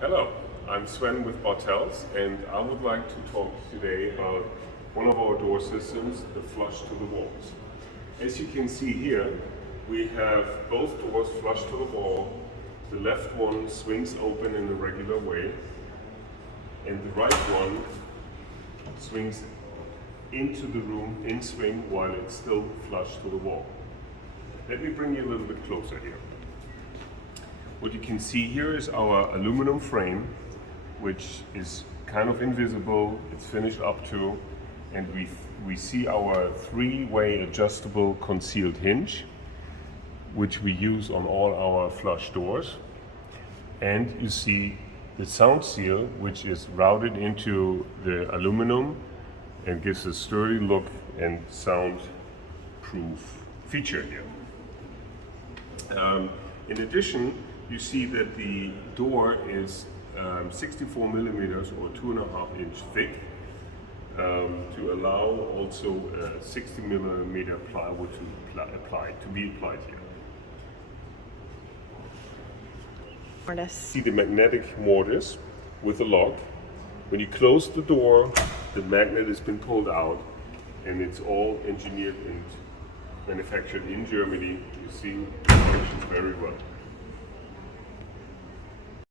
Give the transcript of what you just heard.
Hello, I'm Sven with Bartels, and I would like to talk today about one of our door systems, the flush to the walls. As you can see here, we have both doors flush to the wall. The left one swings open in a regular way, and the right one swings into the room in swing while it's still flush to the wall. Let me bring you a little bit closer here. What you can see here is our aluminum frame, which is kind of invisible. It's finished up to, and we see our three-way adjustable concealed hinge, which we use on all our flush doors. And you see the sound seal, which is routed into the aluminum and gives a sturdy look and sound-proof feature here. In addition, you see that the door is 64 millimeters or 2.5 inch thick to allow also 60 millimeter plywood to be applied here. Mortise. See the magnetic mortise with the lock. When you close the door, the magnet has been pulled out, and it's all engineered and manufactured in Germany. You see, it functions very well.